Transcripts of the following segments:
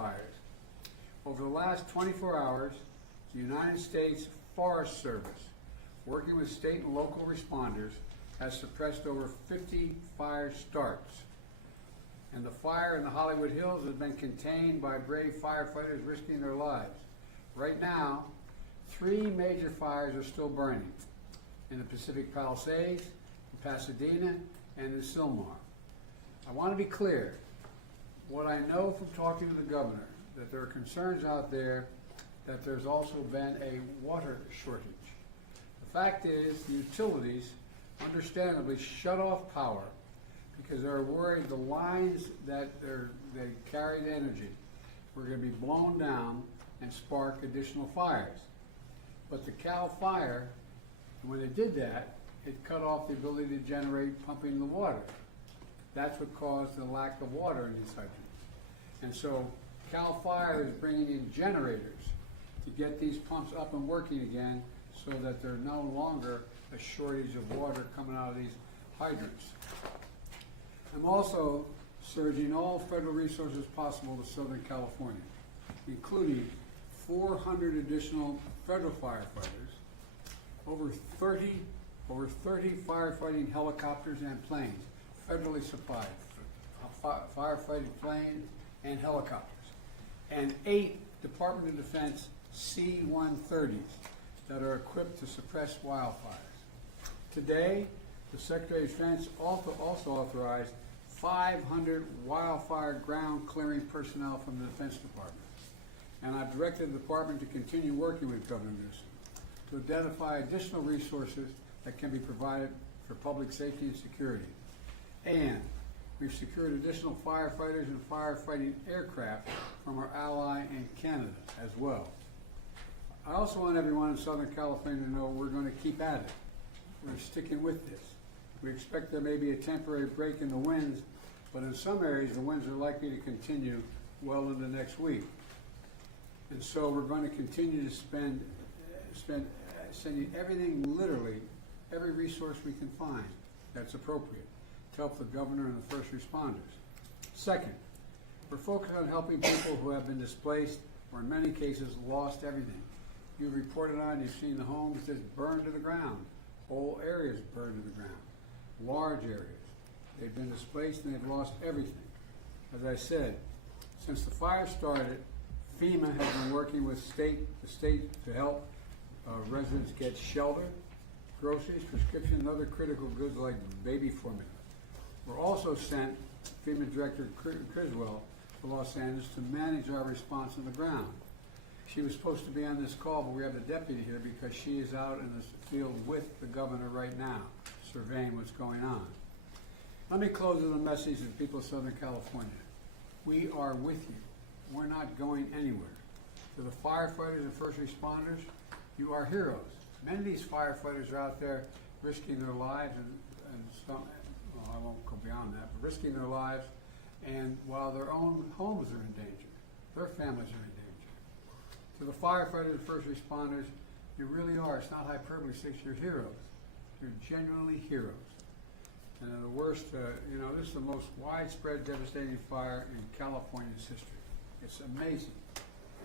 wildfires. Over the last 24 hours, the United States Forest Service, working with state and local responders, has suppressed over 50 fire starts. And the fire in the Hollywood Hills has been contained by brave firefighters risking their lives. Right now, 3 major fires are still burning in the Pacific Palisades, in Pasadena, and in Sylmar. I want to be clear, what I know from talking to the governor, that there are concerns out there that there's also been a water shortage. The fact is, the utilities understandably shut off power because they're worried the lines that they carried energy were going to be blown down and spark additional fires. But the Cal Fire, when they did that, it cut off the ability to generate pumping the water. That's what caused the lack of water in these hydrants. And so Cal Fire is bringing in generators to get these pumps up and working again so that there's no longer a shortage of water coming out of these hydrants. I'm also surging all federal resources possible to Southern California, including 400 additional federal firefighters, over 30 firefighting helicopters and planes, federally supplied, firefighting planes and helicopters, and 8 Department of Defense C-130s that are equipped to suppress wildfires. Today, the Secretary of Defense also authorized 500 wildfire ground clearing personnel from the Defense Department. And I've directed the department to continue working with Governor Newsom to identify additional resources that can be provided for public safety and security. And we've secured additional firefighters and firefighting aircraft from our ally in Canada as well. I also want everyone in Southern California to know we're going to keep at it. We're sticking with this. We expect there may be a temporary break in the winds, but in some areas the winds are likely to continue well into next week. And so we're going to continue to sending everything, literally, every resource we can find that's appropriate to help the governor and the first responders. Second, we're focused on helping people who have been displaced or in many cases lost everything. You've reported on, you've seen the homes just burned to the ground, whole areas burned to the ground, large areas. They've been displaced and they've lost everything. As I said, since the fire started, FEMA has been working with the state to help residents get shelter, groceries, prescription, and other critical goods like baby formula. We're also sent FEMA Director Criswell to Los Angeles to manage our response on the ground. She was supposed to be on this call, but we have the deputy here because she is out in the field with the governor right now, surveying what's going on. Let me close with a message to the people of Southern California. We are with you. We're not going anywhere. To the firefighters and first responders, you are heroes. Many of these firefighters are out there risking their lives and some, well, I won't go beyond that, but risking their lives, and while their own homes are in danger, their families are in danger. To the firefighters and first responders, you really are, it's not hyperbole, you're heroes. You're genuinely heroes. And the worst, this is the most widespread, devastating fire in California's history. It's amazing.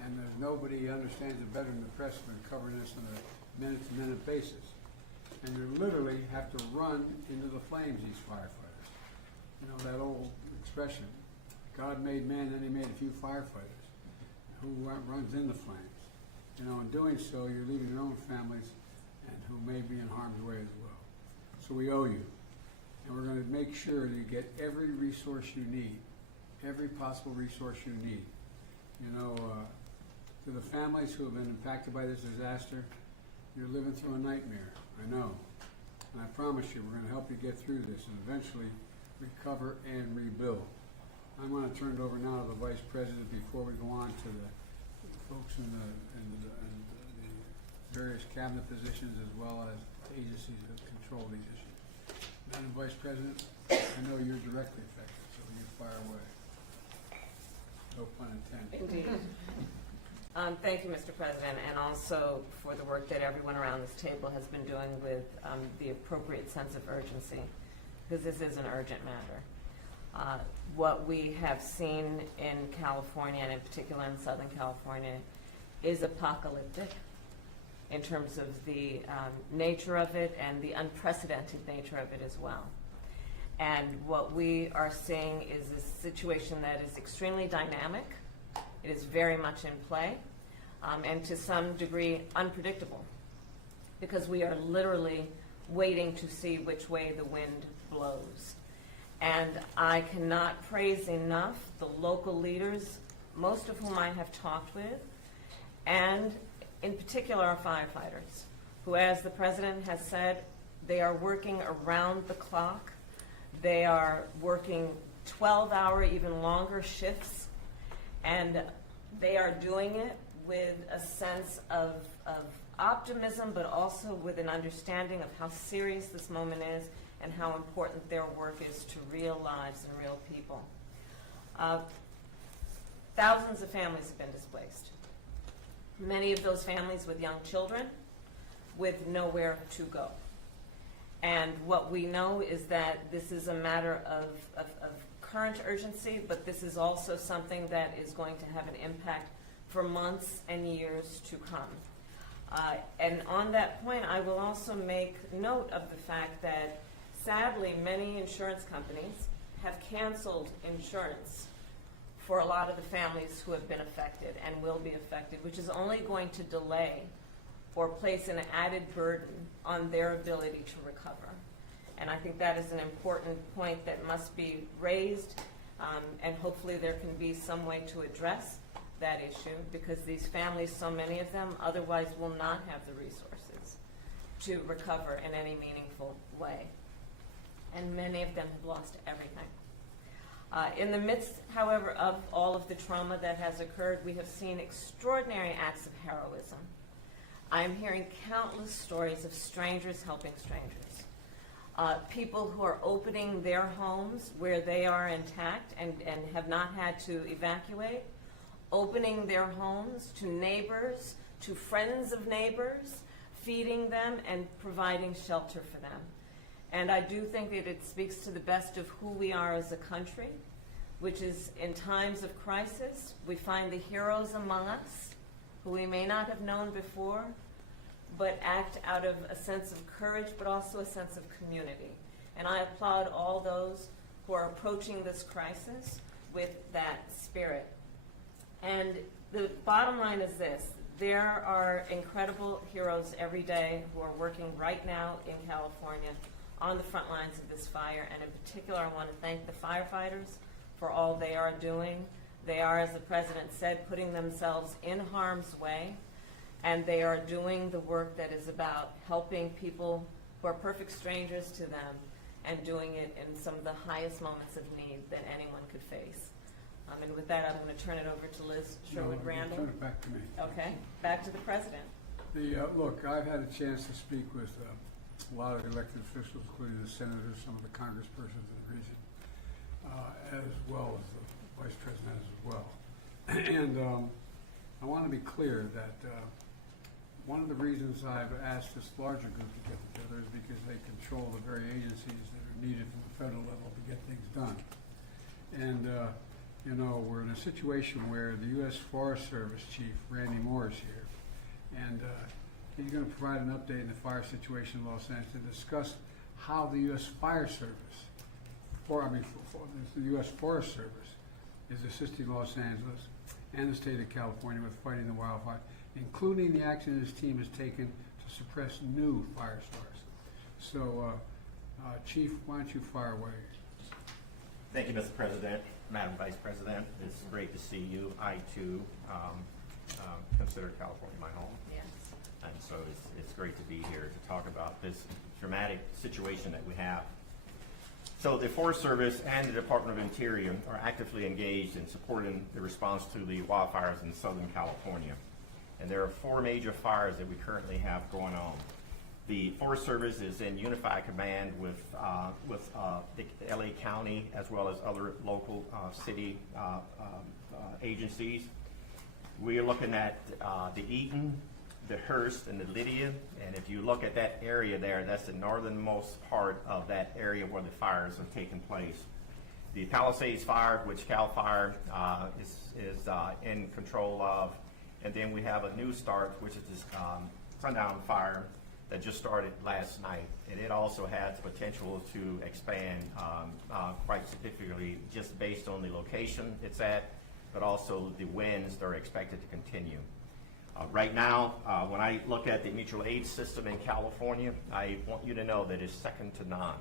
And there's nobody understands it better than the press have been covering this on a minute-to-minute basis. And you literally have to run into the flames, these firefighters. You know, that old expression, God made man, then he made a few firefighters. Who runs in the flames? You know, in doing so, you're leaving your own families and who may be in harm's way as well. So we owe you. And we're going to make sure you get every resource you need, every possible resource you need. You know, to the families who have been impacted by this disaster, you're living through a nightmare, I know. And I promise you, we're going to help you get through this and eventually recover and rebuild. I'm going to turn it over now to the Vice President before we go on to the folks in the various cabinet positions as well as agencies that control these issues. Madam Vice President, I know you're directly affected, so you fire away. No pun intended. Indeed. Thank you, Mr. President, and also for the work that everyone around this table has been doing with the appropriate sense of urgency, because this is an urgent matter. what we have seen in California, and in particular in Southern California, is apocalyptic in terms of the nature of it and the unprecedented nature of it as well. And what we are seeing is a situation that is extremely dynamic. It is very much in play, and to some degree unpredictable, because we are literally waiting to see which way the wind blows. And I cannot praise enough the local leaders, most of whom I have talked with, and in particular our firefighters, who, as the President has said, they are working around the clock. They are working 12-hour, even longer shifts, and they are doing it with a sense of optimism, but also with an understanding of how serious this moment is and how important their work is to real lives and real people. Thousands of families have been displaced. Many of those families with young children with nowhere to go. And what we know is that this is a matter of current urgency, but this is also something that is going to have an impact for months and years to come. And on that point, I will also make note of the fact that sadly many insurance companies have canceled insurance for a lot of the families who have been affected and will be affected, which is only going to delay or place an added burden on their ability to recover. And I think that is an important point that must be raised, and hopefully there can be some way to address that issue, because these families, so many of them, otherwise will not have the resources to recover in any meaningful way. And many of them have lost everything. In the midst, however, of all of the trauma that has occurred, we have seen extraordinary acts of heroism. I'm hearing countless stories of strangers helping strangers. People who are opening their homes where they are intact and have not had to evacuate, opening their homes to neighbors, to friends of neighbors, feeding them and providing shelter for them. And I do think that it speaks to the best of who we are as a country, which is in times of crisis, we find the heroes among us who we may not have known before, but act out of a sense of courage, but also a sense of community. And I applaud all those who are approaching this crisis with that spirit. And the bottom line is this: there are incredible heroes every day who are working right now in California on the front lines of this fire, and in particular I want to thank the firefighters for all they are doing. They are, as the President said, putting themselves in harm's way, and they are doing the work that is about helping people who are perfect strangers to them, and doing it in some of the highest moments of need that anyone could face. And with that, I'm going to turn it over to Liz Sherwood-Randall. Turn it back to me. Okay, back to the President. Look, I've had a chance to speak with a lot of the elected officials, including the senators, some of the congresspersons in the region, as well as the vice president as well. And I want to be clear that one of the reasons I've asked this larger group to get together is because they control the very agencies that are needed from the federal level to get things done. And you know, we're in a situation where the U.S. Forest Service Chief, Randy Moore, is here. And he's going to provide an update in the fire situation in Los Angeles to discuss how the U.S. Fire Service, the U.S. Forest Service, is assisting Los Angeles and the state of California with fighting the wildfire, including the action his team has taken to suppress new fire stars. So, Chief, why don't you fire away? Thank you, Mr. President, Madam Vice President. It's great to see you. I, too, consider California my home. Yes. And so it's great to be here to talk about this dramatic situation that we have. So the Forest Service and the Department of Interior are actively engaged in supporting the response to the wildfires in Southern California. And there are 4 major fires that we currently have going on. The Forest Service is in unified command with the LA County as well as other local city agencies. We are looking at the Eaton, the Hearst, and the Lydia. And if you look at that area there, that's the northernmost part of that area where the fires have taken place. The Palisades Fire, which CAL FIRE is in control of. And then we have a new start, which is this Sundown Fire that just started last night. And it also has potential to expand quite significantly just based on the location it's at, but also the winds that are expected to continue. Right now, when I look at the mutual aid system in California, I want you to know that it's second to none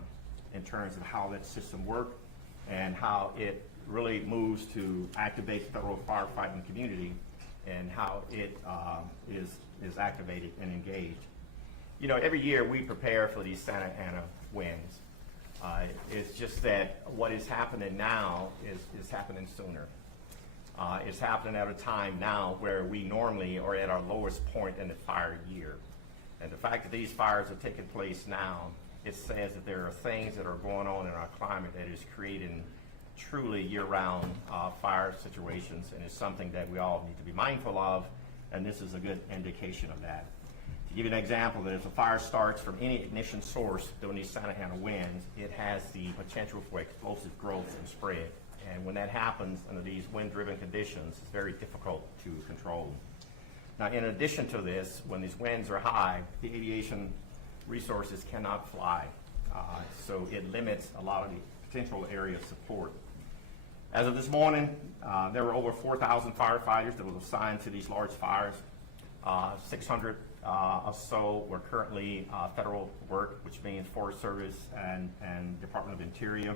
in terms of how that system works and how it really moves to activate the federal firefighting community and how it is activated and engaged. You know, every year we prepare for these Santa Ana winds. It's just that what is happening now is happening sooner. It's happening at a time now where we normally are at our lowest point in the fire year. And the fact that these fires are taking place now, it says that there are things that are going on in our climate that is creating truly year-round fire situations, and it's something that we all need to be mindful of, and this is a good indication of that. To give you an example, that if a fire starts from any ignition source during these Santa Ana winds, it has the potential for explosive growth and spread. And when that happens under these wind-driven conditions, it's very difficult to control. Now, in addition to this, when these winds are high, the aviation resources cannot fly. So it limits a lot of the potential area of support. As of this morning, there were over 4,000 firefighters that were assigned to these large fires. 600 or so were currently federal work, which means Forest Service and Department of Interior.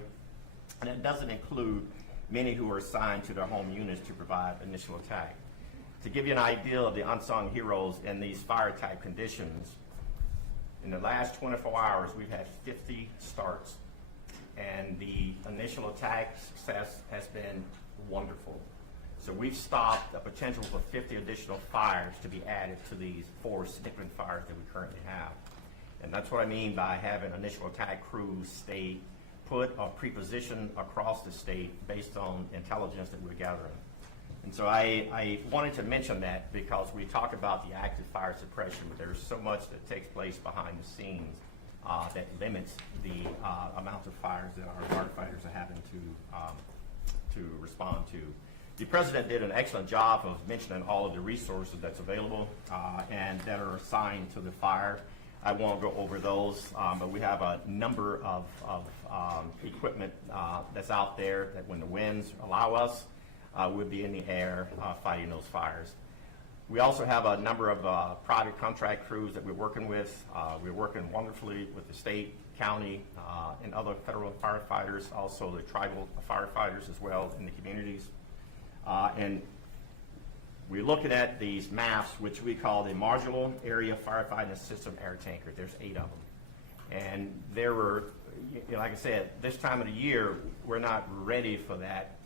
And it doesn't include many who are assigned to their home units to provide initial attack. To give you an idea of the unsung heroes in these fire type conditions, in the last 24 hours, we've had 50 starts, and the initial attack success has been wonderful. So we've stopped the potential for 50 additional fires to be added to these 4 significant fires that we currently have. And that's what I mean by having initial attack crews stay put or pre-positioned across the state based on intelligence that we're gathering. And so I wanted to mention that because we talk about the active fire suppression, but there's so much that takes place behind the scenes that limits the amount of fires that our firefighters are having to respond to. The President did an excellent job of mentioning all of the resources that's available and that are assigned to the fire. I won't go over those, but we have a number of equipment that's out there that when the winds allow us, we'll be in the air fighting those fires. We also have a number of private contract crews that we're working with. We're working wonderfully with the state, county, and other federal firefighters, also the tribal firefighters as well in the communities. And we're looking at these maps, which we call the Modular Area Firefighting System Air Tanker. There's 8 of them. And there were, like I said, this time of the year, we're not ready for that.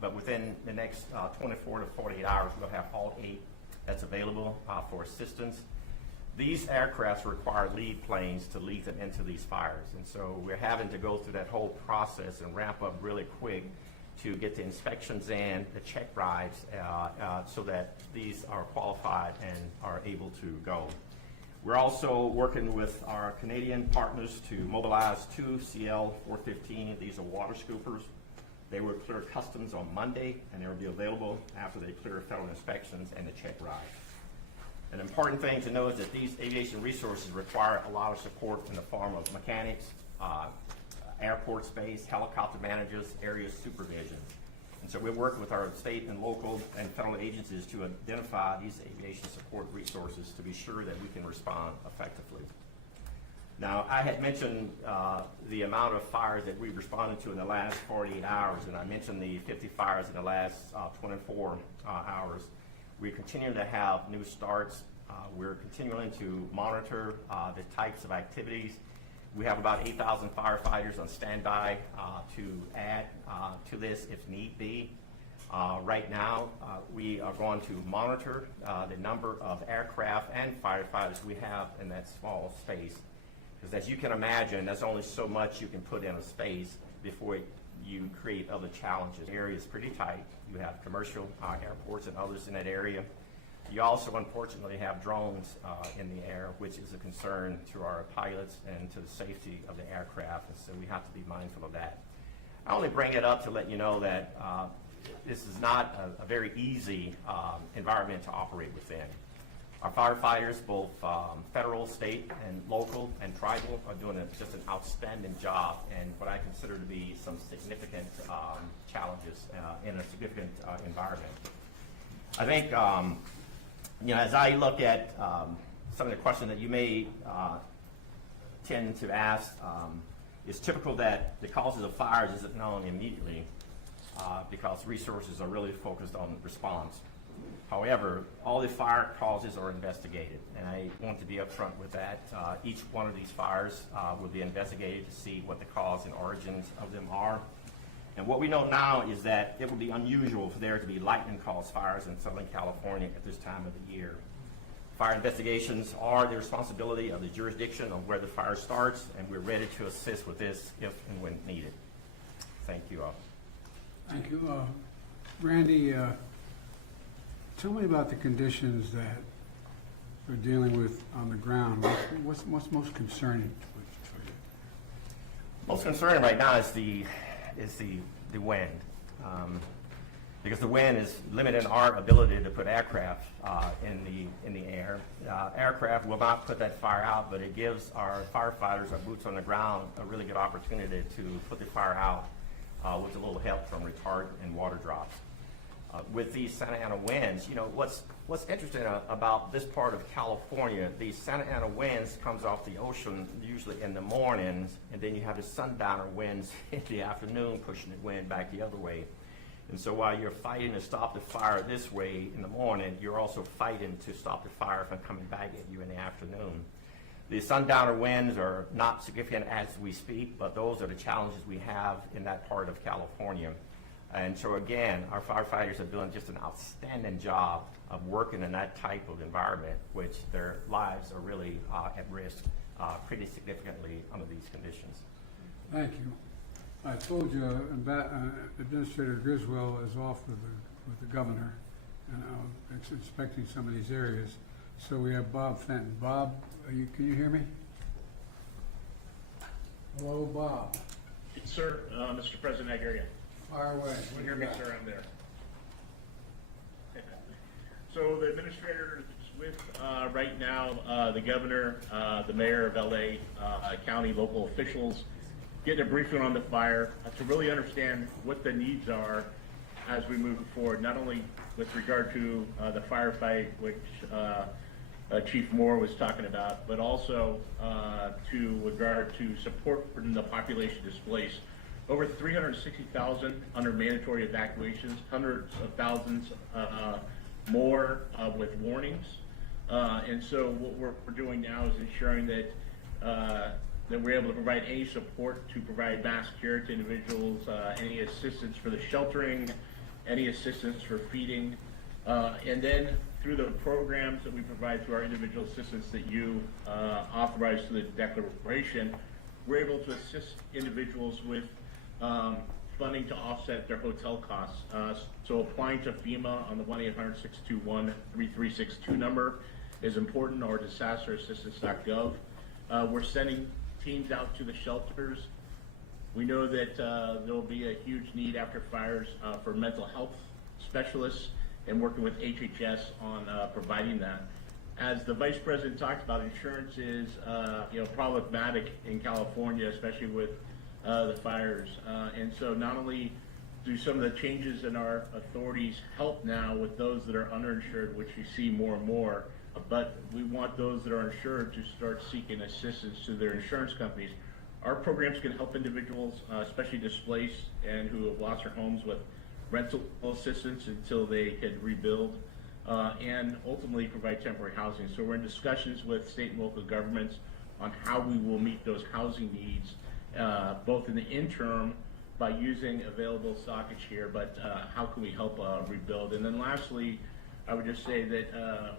But within the next 24 to 48 hours, we'll have all 8 that's available for assistance. These aircrafts require lead planes to lead them into these fires. And so we're having to go through that whole process and ramp up really quick to get the inspections in, the check rides, so that these are qualified and are able to go. We're also working with our Canadian partners to mobilize 2 CL-415. These are water scoopers. They will clear customs on Monday, and they will be available after they clear federal inspections and the check ride. An important thing to know is that these aviation resources require a lot of support in the form of mechanics, airport space, helicopter managers, area supervision. And so we're working with our state and local and federal agencies to identify these aviation support resources to be sure that we can respond effectively. Now, I had mentioned the amount of fires that we've responded to in the last 48 hours, and I mentioned the 50 fires in the last 24 hours. We're continuing to have new starts. We're continuing to monitor the types of activities. We have about 8,000 firefighters on standby to add to this if need be. Right now, we are going to monitor the number of aircraft and firefighters we have in that small space. Because as you can imagine, there's only so much you can put in a space before you create other challenges. The area is pretty tight. You have commercial airports and others in that area. You also, unfortunately, have drones in the air, which is a concern to our pilots and to the safety of the aircraft, and so we have to be mindful of that. I only bring it up to let you know that this is not a very easy environment to operate within. Our firefighters, both federal, state, and local, and tribal, are doing just an outstanding job in what I consider to be some significant challenges in a significant environment. I think, as I look at some of the questions that you may tend to ask, it's typical that the causes of fires isn't known immediately because resources are really focused on response. However, all the fire causes are investigated, and I want to be upfront with that. Each one of these fires will be investigated to see what the cause and origins of them are. And what we know now is that it would be unusual for there to be lightning-caused fires in Southern California at this time of the year. Fire investigations are the responsibility of the jurisdiction of where the fire starts, and we're ready to assist with this if and when needed. Thank you all. Thank you. Randy, tell me about the conditions that we're dealing with on the ground. What's most concerning for you? Most concerning right now is the wind, because the wind is limiting our ability to put aircraft in the air. Aircraft will not put that fire out, but it gives our firefighters, our boots on the ground, a really good opportunity to put the fire out with a little help from retardant and water drops. With these Santa Ana winds, what's interesting about this part of California, these Santa Ana winds comes off the ocean usually in the mornings, and then you have the sundowner winds in the afternoon pushing the wind back the other way. And so while you're fighting to stop the fire this way in the morning, you're also fighting to stop the fire from coming back at you in the afternoon. The sundowner winds are not significant as we speak, but those are the challenges we have in that part of California. And so again, our firefighters are doing just an outstanding job of working in that type of environment, which their lives are really at risk pretty significantly under these conditions. Thank you. I told you Administrator Griswold is off with the governor, and I'm inspecting some of these areas. So we have Bob Fenton. Bob, can you hear me? Hello, Bob. Yes, sir. Mr. President, I hear you. Fire away. You hear me, sir? I'm there. So the administrator is with right now the governor, the mayor of LA, county, local officials, getting a briefing on the fire to really understand what the needs are as we move forward, not only with regard to the firefight, which Chief Moore was talking about, but also to regard to support the population displaced. Over 360,000 under mandatory evacuations, hundreds of thousands more with warnings. And so what we're doing now is ensuring that that we're able to provide any support to provide mass care to individuals, any assistance for the sheltering, any assistance for feeding, and then through the programs that we provide through our individual assistance that you authorize through the declaration, we're able to assist individuals with funding to offset their hotel costs. So applying to FEMA on the 1-800-621-3362 number is important, or disasterassistance.gov. We're sending teams out to the shelters. We know that there will be a huge need after fires for mental health specialists, and working with HHS on providing that. As the Vice President talked about, insurance is problematic in California, especially with the fires. And so not only do some of the changes in our authorities help now with those that are underinsured, which you see more and more, but we want those that are insured to start seeking assistance to their insurance companies. Our programs can help individuals, especially displaced and who have lost their homes, with rental assistance until they can rebuild, and ultimately provide temporary housing. So we're in discussions with state and local governments on how we will meet those housing needs, both in the interim by using available stockage here, but how can we help rebuild? And then lastly, I would just say that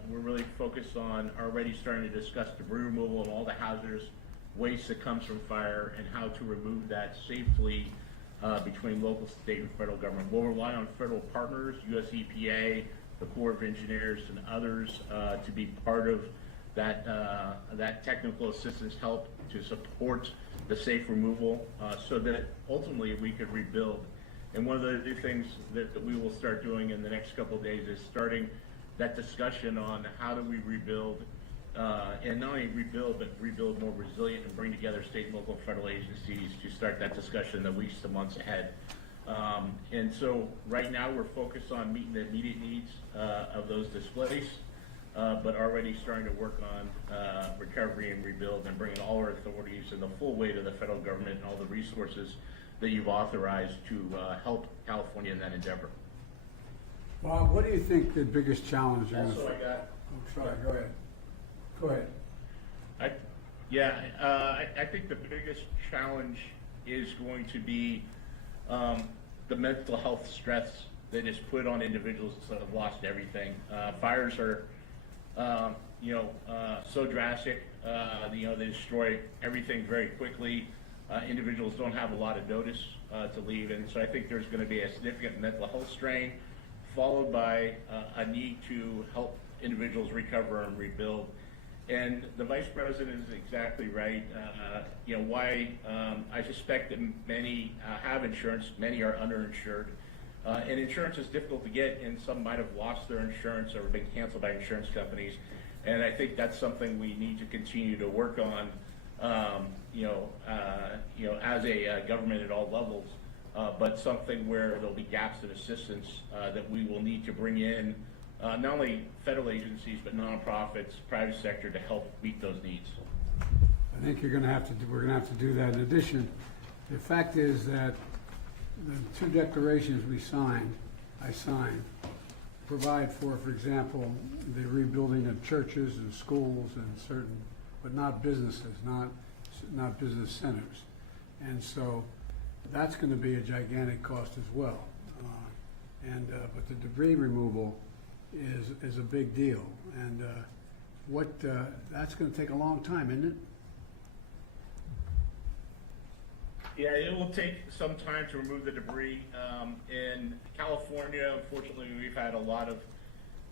we're really focused on already starting to discuss debris removal and all the hazardous waste that comes from fire and how to remove that safely between local, state, and federal government. We'll rely on federal partners, US EPA, the Corps of Engineers, and others to be part of that technical assistance help to support the safe removal, so that ultimately we could rebuild. And one of the new things that we will start doing in the next couple of days is starting that discussion on how do we rebuild, and not only rebuild, but rebuild more resilient and bring together state and local and federal agencies to start that discussion in the weeks to months ahead. And so right now we're focused on meeting the immediate needs of those displaced, but already starting to work on recovery and rebuild and bringing all our authorities and the full weight of the federal government and all the resources that you've authorized to help California in that endeavor. Bob, what do you think the biggest challenge is? Also, I got. Oh, sorry, go ahead. Go ahead. I think the biggest challenge is going to be the mental health stress that is put on individuals that have lost everything. Fires are, so drastic. They destroy everything very quickly. Individuals don't have a lot of notice to leave, and so I think there's going to be a significant mental health strain, followed by a need to help individuals recover and rebuild. And the Vice President is exactly right. Why I suspect that many have insurance, many are underinsured. And insurance is difficult to get, and some might have lost their insurance or been canceled by insurance companies. And I think that's something we need to continue to work on, as a government at all levels, but something where there'll be gaps in assistance that we will need to bring in, not only federal agencies, but nonprofits, private sector to help meet those needs. I think we're going to have to do that. In addition, the fact is that the two declarations I signed, provide for example, the rebuilding of churches and schools and certain, but not businesses, not business centers. And so that's going to be a gigantic cost as well. But the debris removal is a big deal. And that's going to take a long time, isn't it? Yeah, it will take some time to remove the debris. In California, unfortunately, we've had a lot of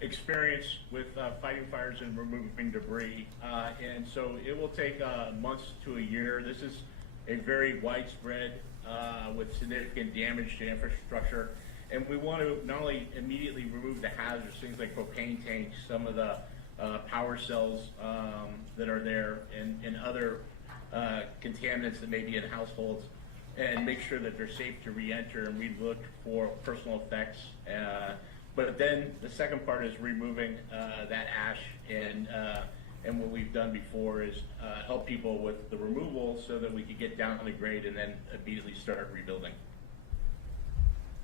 experience with fighting fires and removing debris. And so it will take months to a year. This is a very widespread with significant damage to infrastructure. And we want to not only immediately remove the hazards, things like propane tanks, some of the power cells that are there, and other contaminants that may be in households, and make sure that they're safe to re-enter, and we look for personal effects. But then the second part is removing that ash, and what we've done before is help people with the removal so that we could get down on the grade and then immediately start rebuilding.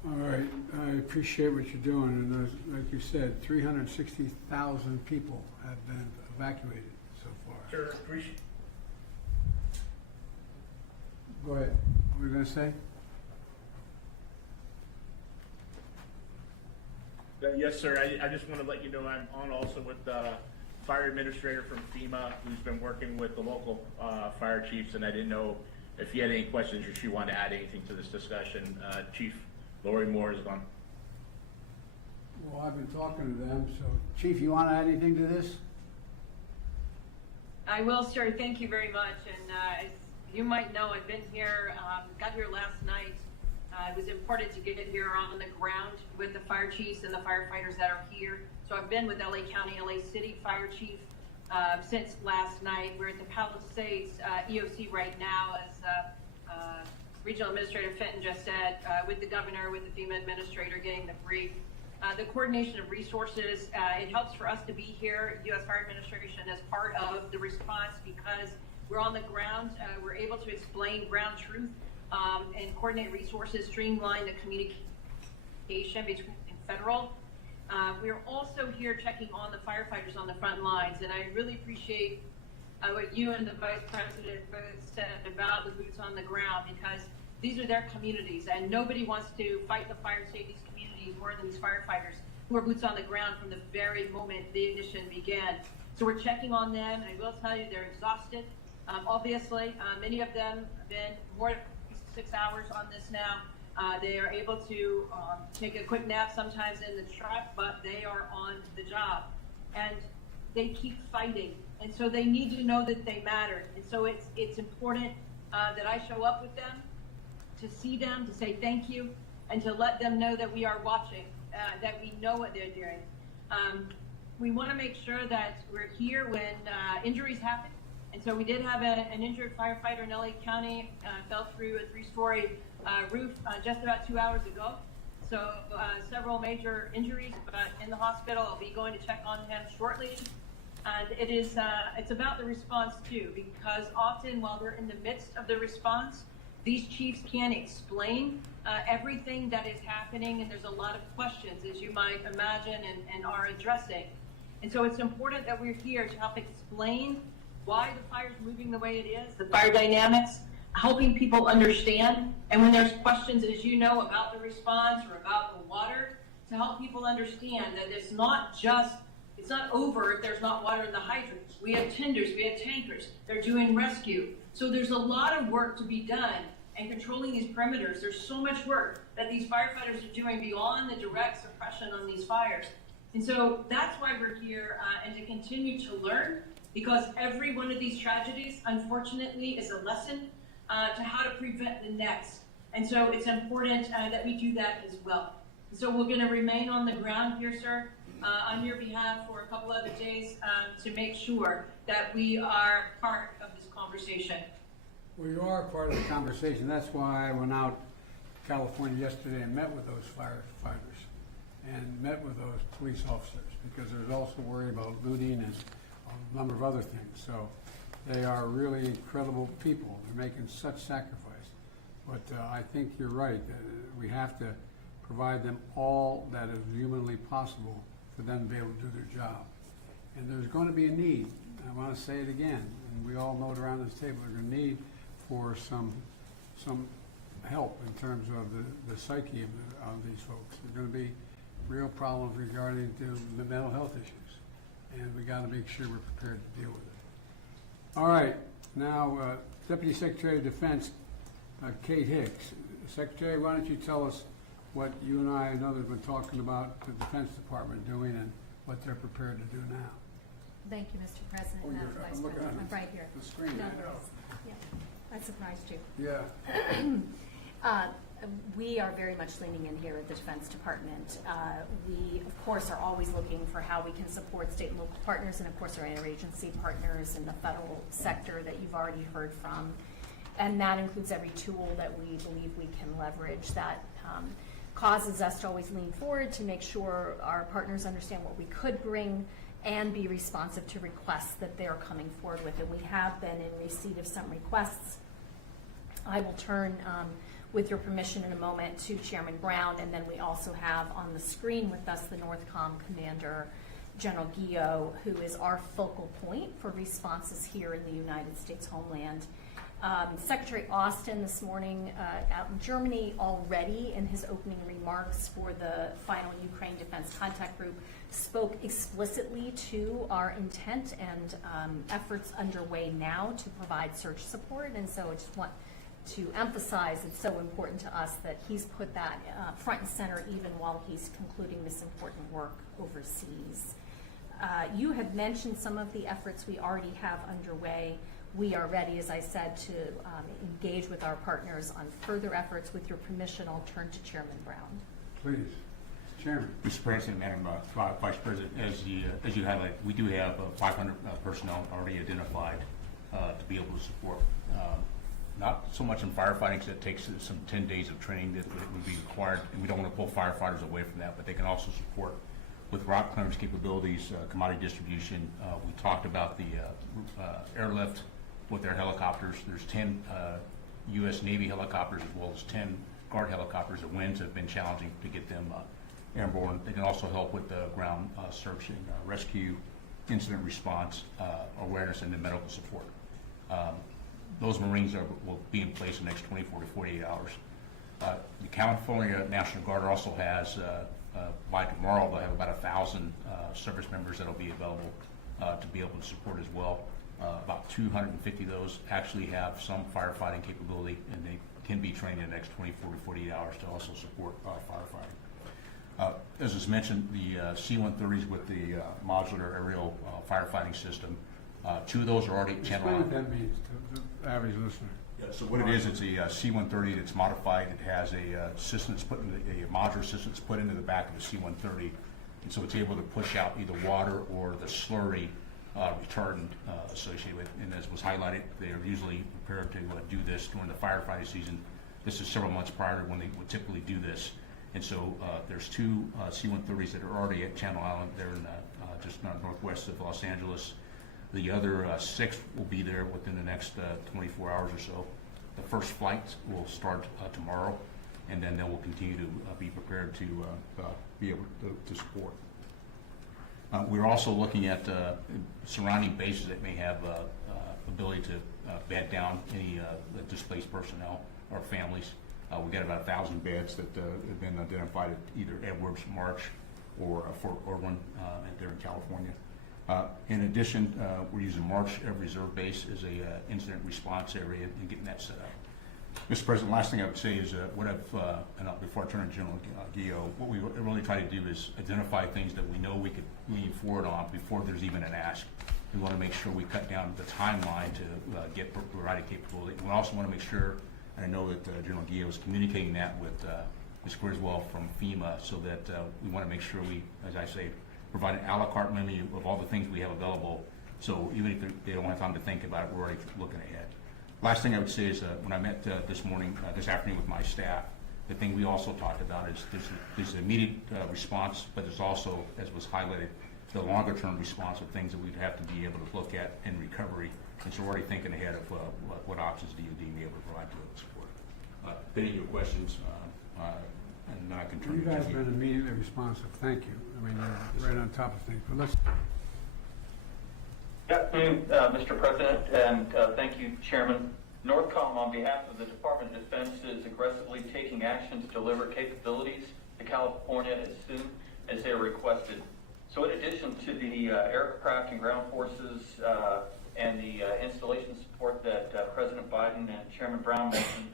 All right, I appreciate what you're doing, and like you said, 360,000 people have been evacuated so far. Sure, appreciate. Go ahead. What were you going to say? Yes, sir. I just want to let you know I'm on also with the fire administrator from FEMA, who's been working with the local fire chiefs, and I didn't know if you had any questions or if you wanted to add anything to this discussion. Chief Lori Moore is on. Well, I've been talking to them, so Chief, you want to add anything to this? I will, sir. Thank you very much. And as you might know, I've been here, got here last night. It was important to get here on the ground with the fire chiefs and the firefighters that are here. So I've been with LA County, LA City Fire Chief since last night. We're at the Palisades EOC right now, as Regional Administrator Fenton just said, with the governor, with the FEMA administrator getting the brief. The coordination of resources, it helps for us to be here, U.S. Fire Administration, as part of the response because we're on the ground. We're able to explain ground truth and coordinate resources, streamline the communication between federal. We're also here checking on the firefighters on the front lines, and I really appreciate what you and the Vice President both said about the boots on the ground, because these are their communities, and nobody wants to fight the fire and save these communities more than these firefighters who are boots on the ground from the very moment the ignition began. So we're checking on them, and I will tell you they're exhausted. Obviously, many of them have been more than 6 hours on this now. They are able to take a quick nap sometimes in the truck, but they are on the job. And they keep fighting. And so they need to know that they matter. And so it's important that I show up with them, to see them, to say thank you, and to let them know that we are watching, that we know what they're doing. We want to make sure that we're here when injuries happen. And so we did have an injured firefighter in LA County, fell through a 3-story roof just about 2 hours ago. So several major injuries, but in the hospital. I'll be going to check on him shortly. And it's about the response too, because often while we're in the midst of the response, these chiefs can't explain everything that is happening, and there's a lot of questions, as you might imagine, and are addressing. And so it's important that we're here to help explain why the fire's moving the way it is, the fire dynamics, helping people understand. And when there's questions, as you know, about the response or about the water, to help people understand that it's not over if there's not water in the hydrants. We have tenders, we have tankers, they're doing rescue. So there's a lot of work to be done, and controlling these perimeters. There's so much work that these firefighters are doing beyond the direct suppression on these fires. And so that's why we're here, and to continue to learn, because every one of these tragedies, unfortunately, is a lesson to how to prevent the next. And so it's important that we do that as well. And so we're going to remain on the ground here, sir, on your behalf for a couple other days to make sure that we are part of this conversation. We are part of the conversation. That's why I went out to California yesterday and met with those firefighters and met with those police officers, because there's also worry about looting and a number of other things. So they are really incredible people. They're making such sacrifice. But I think you're right. We have to provide them all that is humanly possible for them to be able to do their job. And there's going to be a need. I want to say it again, and we all know it around this table. There's a need for some help in terms of the psyche of these folks. There's going to be real problems regarding to the mental health issues, and we got to make sure we're prepared to deal with it. All right, now Deputy Secretary of Defense Kate Hicks. Secretary, why don't you tell us what you and I and others have been talking about the Defense Department doing and what they're prepared to do now. Thank you, Mr. President, Oh, Madam you're- Vice I'm looking President. at I'm right here. the screen, No I know. worries. Yeah, I surprised you. Yeah. We are very much leaning in here at the Defense Department. We, of course, are always looking for how we can support state and local partners, and of course our interagency partners in the federal sector that you've already heard from. And that includes every tool that we believe we can leverage that causes us to always lean forward to make sure our partners understand what we could bring and be responsive to requests that they're coming forward with. And we have been in receipt of some requests. I will turn, with your permission in a moment, to Chairman Brown, and then we also have on the screen with us the NORTHCOM Commander, General Guillot, who is our focal point for responses here in the United States homeland. Secretary Austin this morning out in Germany already in his opening remarks for the final Ukraine Defense Contact Group spoke explicitly to our intent and efforts underway now to provide search support. And so I just want to emphasize it's so important to us that he's put that front and center even while he's concluding this important work overseas. You have mentioned some of the efforts we already have underway. We are ready, as I said, to engage with our partners on further efforts. With your permission, I'll turn to Chairman Brown. Please. Chairman. Mr. President, Madam Vice President, as you highlight, we do have 500 personnel already identified to be able to support. Not so much in firefighting, because it takes some 10 days of training that would be required, and we don't want to pull firefighters away from that, but they can also support with rock clearance capabilities, commodity distribution. We talked about the airlift with their helicopters. There's 10 U.S. Navy helicopters as well as 10 Guard helicopters. The winds have been challenging to get them airborne. They can also help with the ground search and rescue, incident response, awareness, and the medical support. Those Marines will be in place in the next 24 to 48 hours. The California National Guard also has, by tomorrow, they'll have about 1,000 service members that will be available to be able to support as well. About 250 of those actually have some firefighting capability, and they can be trained in the next 24 to 48 hours to also support firefighting. As was mentioned, the C-130s with the modular aerial firefighting system, 2 of those are already Explain channel. what that means to the average listener. Yeah, so what it is, it's a C-130 that's modified. It has a system that's put in a modular system that's put into the back of the C-130, and so it's able to push out either water or the slurry retardant associated with. And as was highlighted, they are usually prepared to do this during the firefighting season. This is several months prior to when they would typically do this. And so there's 2 C-130s that are already at Channel Island. They're in just northwest of Los Angeles. The other 6 will be there within the next 24 hours or so. The first flight will start tomorrow, and then they will continue to be prepared to be able to support. We're also looking at surrounding bases that may have ability to bed down any displaced personnel or families. We've got about 1,000 beds that have been identified at either Edwards, March, or Fort Irwin there in California. In addition, we're using March Reserve Base as a incident response area and getting that set up. Mr. President, last thing I would say is before I turn to General Guillot, what we really try to do is identify things that we know we could lean forward on before there's even an ask. We want to make sure we cut down the timeline to get provided capability. We also want to make sure, and I know that General Guillot is communicating that with Ms. Griswold from FEMA, so that we want to make sure we, as I say, provide an a la carte menu of all the things we have available. So even if they don't have time to think about it, we're already looking ahead. Last thing I would say is when I met this afternoon with my staff, the thing we also talked about is there's an immediate response, but there's also, as was highlighted, the longer term response of things that we'd have to be able to look at in recovery. And so we're already thinking ahead of what options DoD may be able to provide to support. If any of your questions, and then I can turn You to guys have you. been immediately responsive. Thank you. I mean, you're right on top of things. But let's. Good afternoon, Mr. President, and thank you, Chairman. Northcom, on behalf of the Department of Defense, is aggressively taking action to deliver capabilities to California as soon as they are requested. So in addition to the aircraft and ground forces and the installation support that President Biden and Chairman Brown mentioned,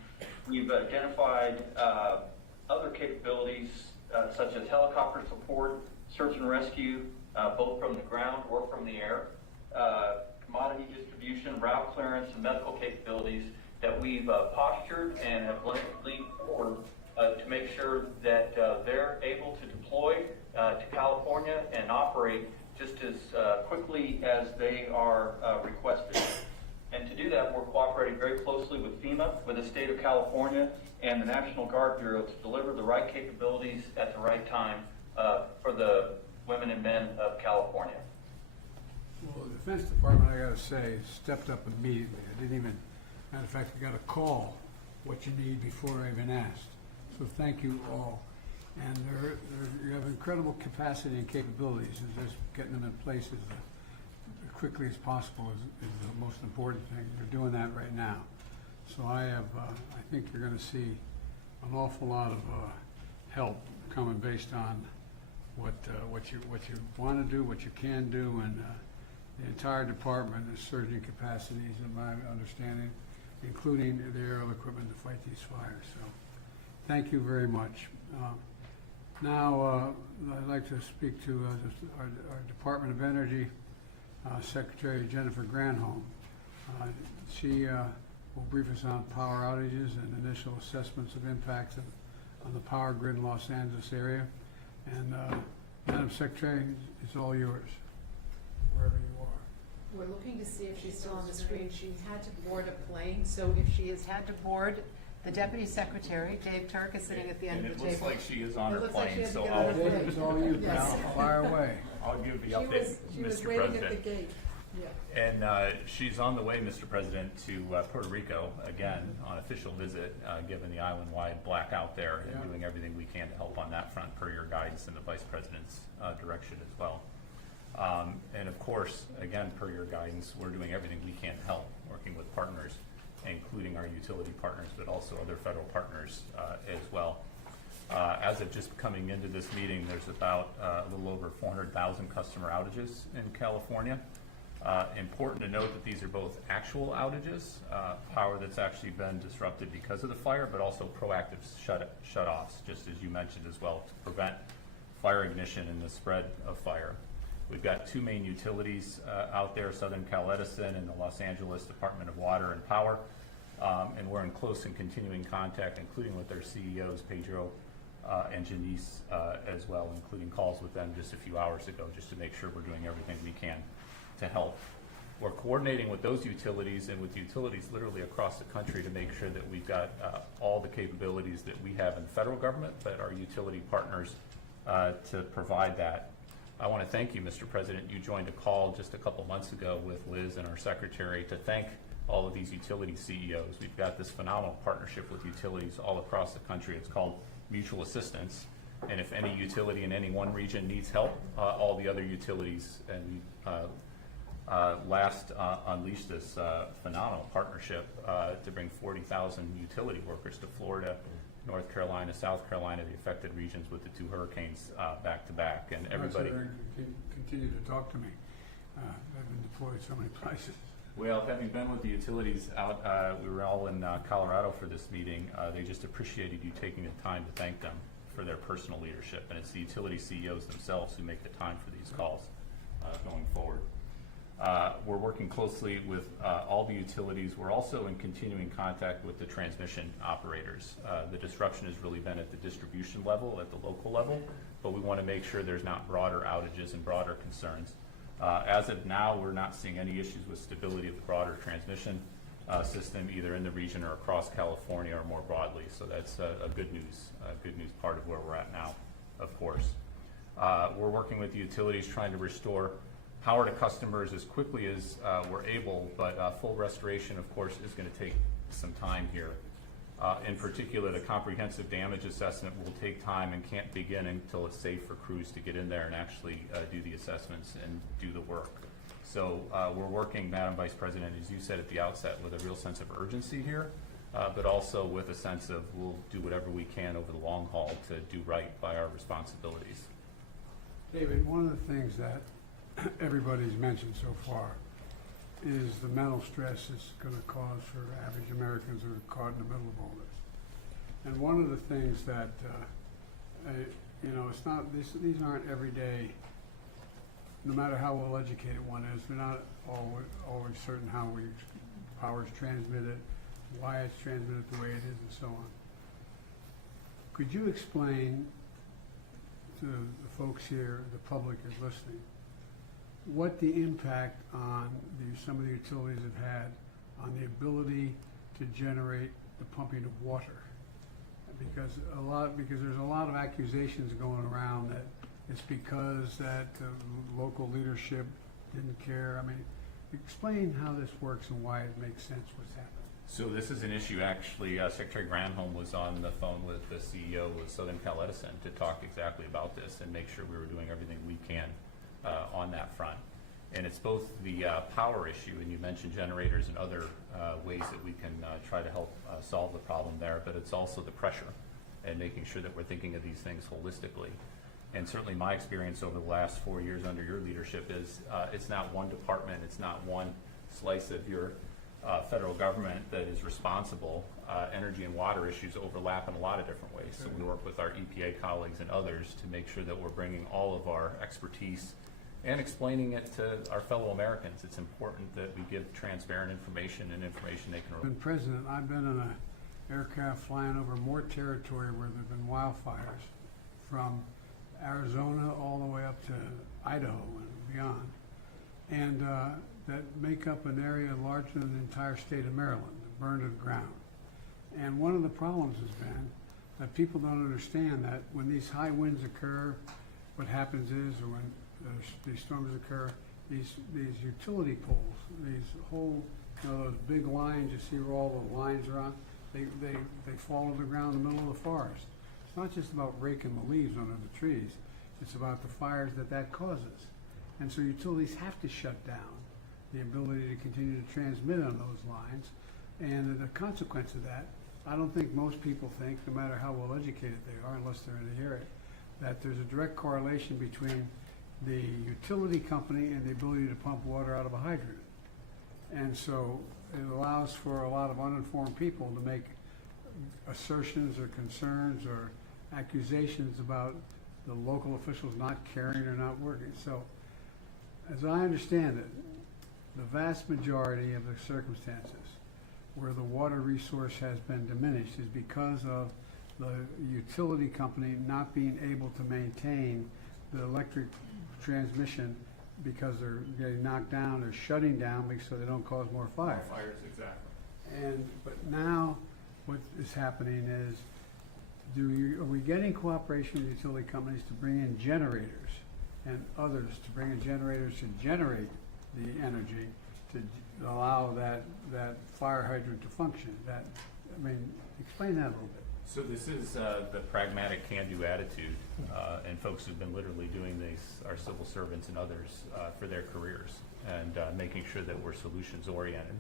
we've identified other capabilities such as helicopter support, search and rescue, both from the ground or from the air, commodity distribution, route clearance, and medical capabilities that we've postured and have leaned forward to make sure that they're able to deploy to California and operate just as quickly as they are requested. And to do that, we're cooperating very closely with FEMA, with the state of California, and the National Guard Bureau to deliver the right capabilities at the right time for the women and men of California. Well, the Defense Department, I got to say, stepped up immediately. I didn't even, matter of fact, I got a call what you need before I even asked. So thank you all. And you have incredible capacity and capabilities, and just getting them in place as quickly as possible is the most important thing. You're doing that right now. So I think you're going to see an awful lot of help coming based on what you want to do, what you can do, and the entire department is surging capacities, in my understanding, including the aerial equipment to fight these fires. So thank you very much. Now, I'd like to speak to our Department of Energy Secretary Jennifer Granholm. She will brief us on power outages and initial assessments of impacts on the power grid in Los Angeles area. And Madam Secretary, it's all yours, wherever you are. We're looking to see if she's still on the screen. She had to board a plane, so if she has had to board, the Deputy Secretary, Dave Turk, is sitting at the end of the table. It looks like she is on It her looks like she plane, had to so get on her I'll, plane. It's all you, Yes. pal. Fire away. I'll give the She update, was Mr. waiting at the President. gate, yeah. And she's on the way, Mr. President, to Puerto Rico, again, on official visit, given the island-wide blackout there, and Yeah. doing everything we can to help on that front, per your guidance and the Vice President's direction as well. And of course, again, per your guidance, we're doing everything we can to help, working with partners, including our utility partners, but also other federal partners as well. As of just coming into this meeting, there's about a little over 400,000 customer outages in California. Important to note that these are both actual outages, power that's actually been disrupted because of the fire, but also proactive shut-offs, just as you mentioned as well, to prevent fire ignition and the spread of fire. We've got two main utilities out there, Southern Cal Edison and the Los Angeles Department of Water and Power. And we're in close and continuing contact, including with their CEOs, Pedro and Janice as well, including calls with them just a few hours ago, just to make sure we're doing everything we can to help. We're coordinating with those utilities and with utilities literally across the country to make sure that we've got all the capabilities that we have in the federal government, but our utility partners to provide that. I want to thank you, Mr. President. You joined a call just a couple months ago with Liz and our secretary to thank all of these utility CEOs. We've got this phenomenal partnership with utilities all across the country. It's called mutual assistance. And if any utility in any one region needs help, all the other utilities, and we last unleashed this phenomenal partnership to bring 40,000 utility workers to Florida, North Carolina, South Carolina, the affected regions with the two hurricanes back to back. And everybody Continue to talk to me. I've been deployed so many places. Well, having been with the utilities out, we were all in Colorado for this meeting. They just appreciated you taking the time to thank them for their personal leadership. And it's the utility CEOs themselves who make the time for these calls going forward. We're working closely with all the utilities. We're also in continuing contact with the transmission operators. The disruption has really been at the distribution level, at the local level, but we want to make sure there's not broader outages and broader concerns. As of now, we're not seeing any issues with stability of the broader transmission system, either in the region or across California or more broadly. So that's a good news part of where we're at now, of course. We're working with the utilities trying to restore power to customers as quickly as we're able, but full restoration, of course, is going to take some time here. In particular, the comprehensive damage assessment will take time and can't begin until it's safe for crews to get in there and actually do the assessments and do the work. So we're working, Madam Vice President, as you said at the outset, with a real sense of urgency here, but also with a sense of we'll do whatever we can over the long haul to do right by our responsibilities. David, one of the things that everybody's mentioned so far is the mental stress it's going to cause for average Americans who are caught in the middle of all this. And one of the things that, it's not, these aren't everyday, no matter how well educated one is, they're not always certain how power is transmitted, why it's transmitted the way it is, and so on. Could you explain to the folks here, the public is listening, what the impact on some of the utilities have had on the ability to generate the pumping of water? Because there's a lot of accusations going around that it's because that local leadership didn't care. I mean, explain how this works and why it makes sense what's happening. So this is an issue, actually, Secretary Granholm was on the phone with the CEO of Southern Cal Edison to talk exactly about this and make sure we were doing everything we can on that front. And it's both the power issue, and you mentioned generators and other ways that we can try to help solve the problem there, but it's also the pressure and making sure that we're thinking of these things holistically. And certainly my experience over the last 4 years under your leadership is it's not one department, it's not one slice of your federal government that is responsible. Energy and water issues overlap in a lot of different ways. So we work with our EPA colleagues and others to make sure that we're bringing all of our expertise and explaining it to our fellow Americans. It's important that we give transparent information and information they can. Been president, I've been in an aircraft flying over more territory where there have been wildfires, from Arizona all the way up to Idaho and beyond, and that make up an area larger than the entire state of Maryland, burned to the ground. And one of the problems has been that people don't understand that when these high winds occur, what happens is, or when these storms occur, these utility poles, these whole, those big lines, you see where all the lines are on, they fall to the ground in the middle of the forest. It's not just about raking the leaves under the trees, it's about the fires that causes. And so utilities have to shut down the ability to continue to transmit on those lines. And the consequence of that, I don't think most people think, no matter how well educated they are, unless they're in the area, that there's a direct correlation between the utility company and the ability to pump water out of a hydrant. And so it allows for a lot of uninformed people to make assertions or concerns or accusations about the local officials not caring or not working. So, as I understand it, the vast majority of the circumstances where the water resource has been diminished is because of the utility company not being able to maintain the electric transmission because they're getting knocked down or shutting down so they don't cause more fires. Fires, exactly. But now what is happening is, are we getting cooperation with utility companies to bring in generators and others to bring in generators to generate the energy to allow that fire hydrant to function? Explain that a little bit. So this is the pragmatic can-do attitude, and folks who've been literally doing this, our civil servants and others, for their careers, and making sure that we're solutions-oriented.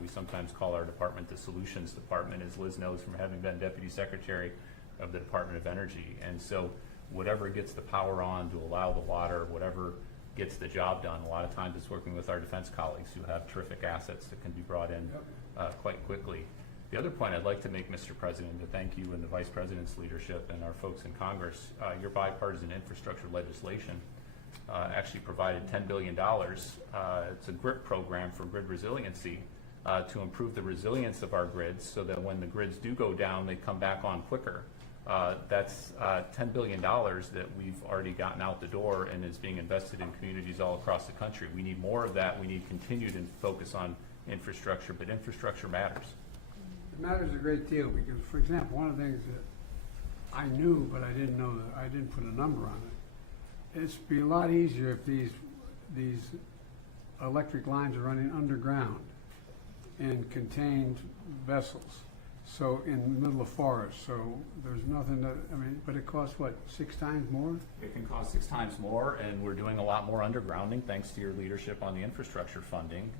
We sometimes call our department the solutions department, as Liz knows from having been deputy secretary of the Department of Energy. And so whatever gets the power on to allow the water, whatever gets the job done, a lot of times it's working with our defense colleagues who have terrific assets that can be brought in quite quickly. The other point I'd like to make, Mr. President, to thank you and the Vice President's leadership and our folks in Congress, your bipartisan infrastructure legislation actually provided $10 billion. It's a GRIP program for grid resiliency to improve the resilience of our grids so that when the grids do go down, they come back on quicker. That's $10 billion that we've already gotten out the door and is being invested in communities all across the country. We need more of that. We need continued focus on infrastructure, but infrastructure matters. It matters a great deal because, for example, one of the things that I knew but I didn't know that I didn't put a number on it. It'd be a lot easier if these electric lines are running underground in contained vessels. So in the middle of forest, so there's nothing that, but it costs what, 6 times more? It can cost 6 times more, and we're doing a lot more undergrounding thanks to your leadership on the infrastructure funding.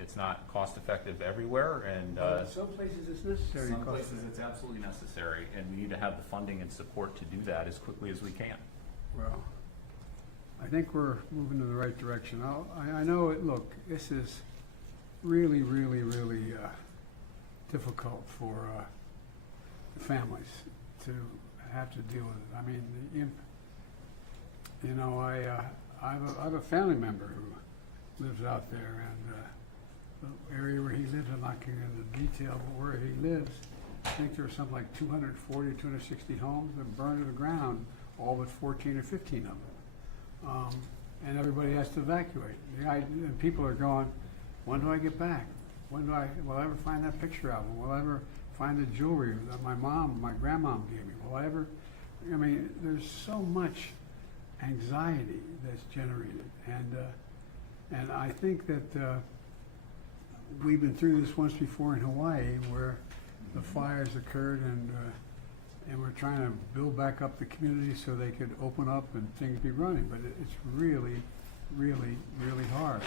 It's not cost effective everywhere, and Some places it's necessary. some places it's absolutely necessary, and we need to have the funding and support to do that as quickly as we can. Well, I think we're moving in the right direction. I know it, look, this is really, really, really difficult for families to have to deal with it. I have a family member who lives out there, and the area where he lives, I'm not getting into detail, but where he lives, I think there were something like 240 or 260 homes that burned to the ground, all but 14 or 15 of them. And everybody has to evacuate. And people are going, when do I get back? Will I ever find that picture album? Will I ever find the jewelry that my grandmom gave me? Will I ever, there's so much anxiety that's generated. And I think that we've been through this once before in Hawaii where the fires occurred and we're trying to build back up the community so they could open up and things be running. But it's really, really, really hard.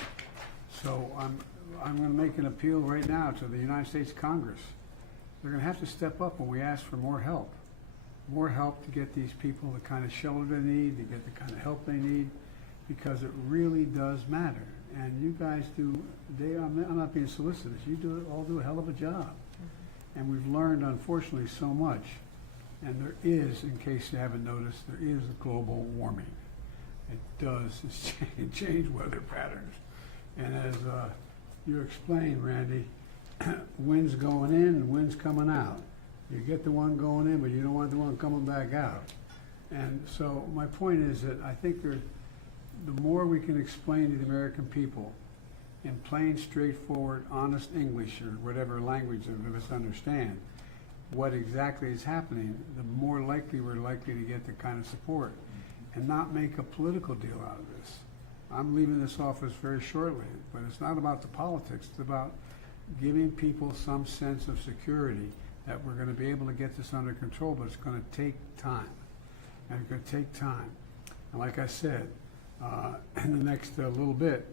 So I'm going to make an appeal right now to the United States Congress. They're going to have to step up when we ask for more help to get these people the kind of shelter they need, to get the kind of help they need, because it really does matter. And you guys do, I'm not being solicitous, you all do a hell of a job. And we've learned, unfortunately, so much. And there is, in case you haven't noticed, there is a global warming. It does change weather patterns. And as you explained, Randy, winds going in and winds coming out. You get the one going in, but you don't want the one coming back out. And so my point is that I think the more we can explain to the American people in plain, straightforward, honest English or whatever language of us understand what exactly is happening, the more likely we're likely to get the kind of support and not make a political deal out of this. I'm leaving this office very shortly, but it's not about the politics. It's about giving people some sense of security that we're going to be able to get this under control, but it's going to take time. And it's going to take time. And like I said, in the next little bit,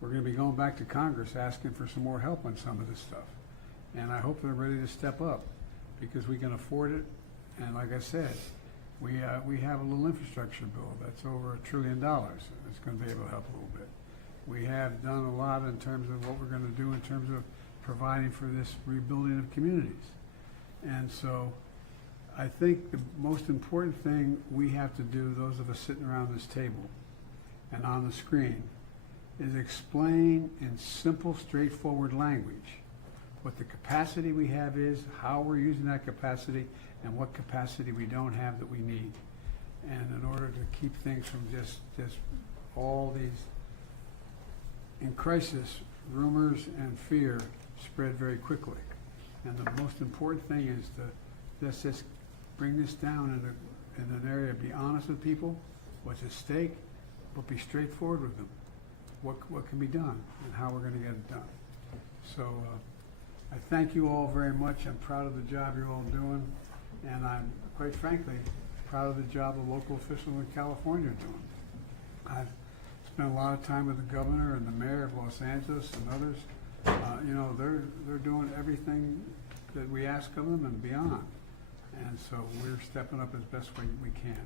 we're going to be going back to Congress asking for some more help on some of this stuff. And I hope they're ready to step up because we can afford it. And like I said, we have a little infrastructure bill that's over $1 trillion. It's going to be able to help a little bit. We have done a lot in terms of what we're going to do in terms of providing for this rebuilding of communities. And so I think the most important thing we have to do, those of us sitting around this table and on the screen, is explain in simple, straightforward language what the capacity we have is, how we're using that capacity, and what capacity we don't have that we need. And in order to keep things from just all these, in crisis, rumors and fear spread very quickly. And the most important thing is to just bring this down in an area, be honest with people, what's at stake, but be straightforward with them. What can be done and how we're going to get it done. So I thank you all very much. I'm proud of the job you're all doing, and I'm, quite frankly, proud of the job the local officials in California are doing. I've spent a lot of time with the governor and the mayor of Los Angeles and others. You know, they're doing everything that we ask of them and beyond. And so we're stepping up as best we can.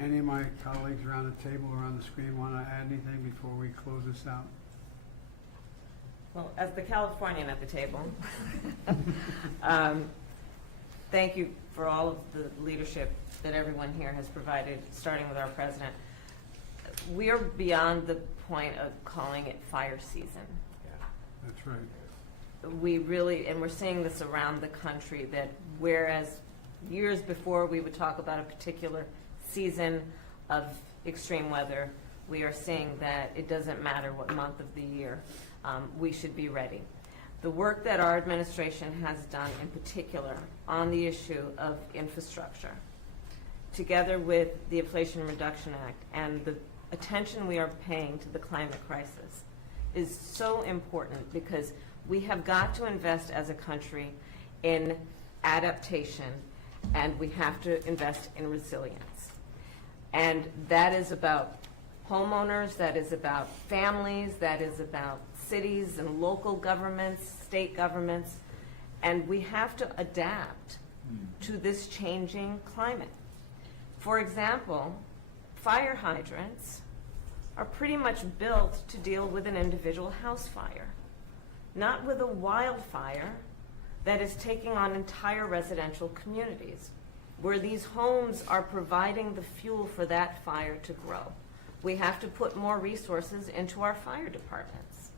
Any of my colleagues around the table or on the screen want to add anything before we close this out? Well, as the Californian at the table, thank you for all of the leadership that everyone here has provided, starting with our president. We are beyond the point of calling it fire season. That's right. We really, and we're seeing this around the country, that whereas years before we would talk about a particular season of extreme weather, we are seeing that it doesn't matter what month of the year, we should be ready. The work that our administration has done in particular on the issue of infrastructure, together with the Inflation Reduction Act and the attention we are paying to the climate crisis, is so important, because we have got to invest as a country in adaptation, and we have to invest in resilience. And that is about homeowners, that is about families, that is about cities and local governments, state governments, and we have to adapt to this changing climate. For example, fire hydrants are pretty much built to deal with an individual house fire, not with a wildfire that is taking on entire residential communities, where these homes are providing the fuel for that fire to grow. We have to put more resources into our fire departments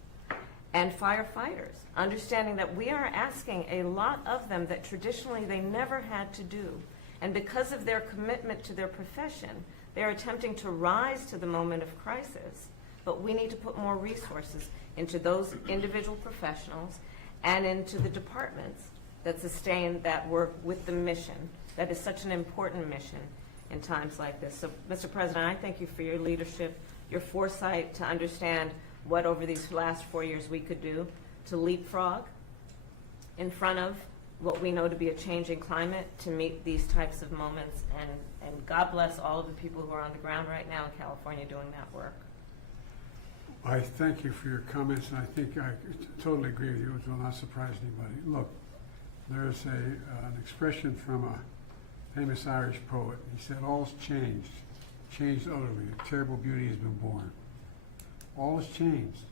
and firefighters, understanding that we are asking a lot of them that traditionally they never had to do. And because of their commitment to their profession, they're attempting to rise to the moment of crisis. But we need to put more resources into those individual professionals and into the departments that sustain that work with the mission. That is such an important mission in times like this. So, Mr. President, I thank you for your leadership, your foresight to understand what over these last 4 years we could do to leapfrog in front of what we know to be a changing climate to meet these types of moments. And God bless all of the people who are on the ground right now in California doing that work. I thank you for your comments, and I think I totally agree with you. It will not surprise anybody. Look, there's an expression from a famous Irish poet. He said, "All's changed utterly. A terrible beauty has been born." All has changed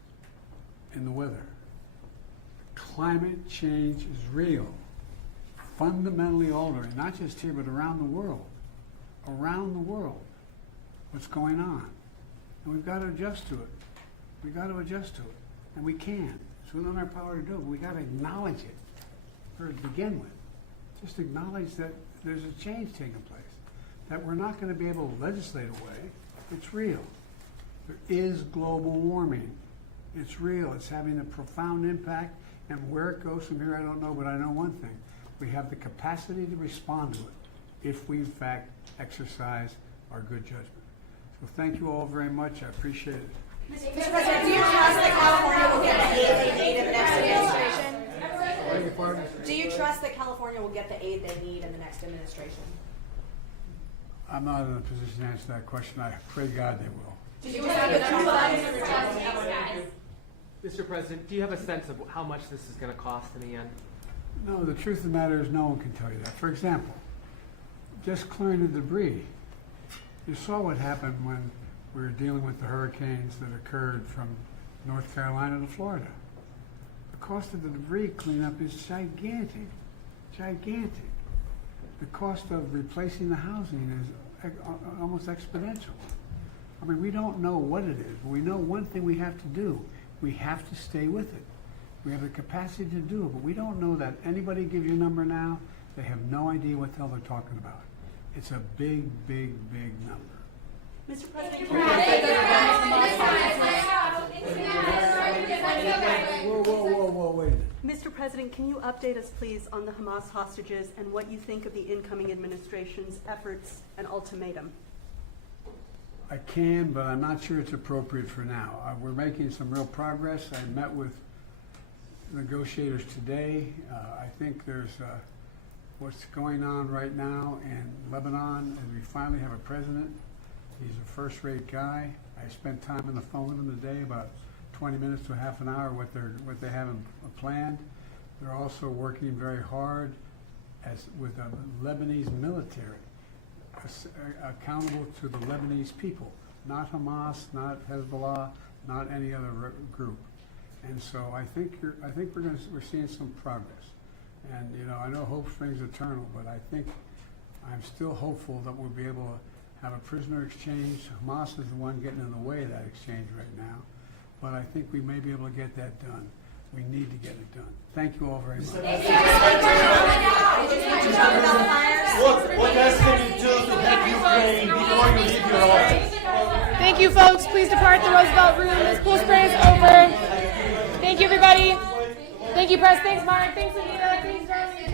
in the weather. Climate change is real, fundamentally altering, not just here, but around the world. Around the world, what's going on. And we've got to adjust to it. We've got to adjust to it. And we can. It's within our power to do it, but we've got to acknowledge it to begin with. Just acknowledge that there's a change taking place, that we're not going to be able to legislate away. It's real. There is global warming. It's real. It's having a profound impact, and where it goes from here, I don't know, but I know one thing. We have the capacity to respond to it if we, in fact, exercise our good judgment. So thank you all very much. I appreciate it. Mr. President, do you trust that California will get the aid they need in the next administration? Beg your pardon? Do you trust that California will get the aid they need in the next administration? I'm not in a position to answer that question. I pray God they will. Do you have the trust? Mr. President, do you have a sense of how much this is going to cost in the end? No, the truth of the matter is no one can tell you that. For example, just clearing the debris. You saw what happened when we were dealing with the hurricanes that occurred from North Carolina to Florida. The cost of the debris cleanup is gigantic, gigantic. the cost of replacing the housing is almost exponential. I mean, we don't know what it is, but we know one thing we have to do. We have to stay with it. We have the capacity to do it, but we don't know that anybody gives you a number now, they have no idea what the hell they're talking about. It's a big, big, big number. Mr. President, Whoa, wait a minute. Mr. President, can you update us, please, on the Hamas hostages and what you think of the incoming administration's efforts and ultimatum? I can, but I'm not sure it's appropriate for now. We're making some real progress. I met with negotiators today. I think there's what's going on right now in Lebanon, and we finally have a president. He's a first-rate guy. I spent time on the phone with him today, about 20 minutes to half an hour, what they have planned. They're also working very hard with the Lebanese military, accountable to the Lebanese people, not Hamas, not Hezbollah, not any other group. And so I think we're seeing some progress. And I know hope springs eternal, but I think I'm still hopeful that we'll be able to have a prisoner exchange. Hamas is the one getting in the way of that exchange right now, but I think we may be able to get that done. We need to get it done. Thank you all very much. What else can you do to help Ukraine before you leave your office? Thank you, folks. Please depart the Roosevelt Room. This pool spray is over. Thank you, everybody. Thank you, Press. Thanks, Mark. Thanks, Anita. Thanks, Darlene.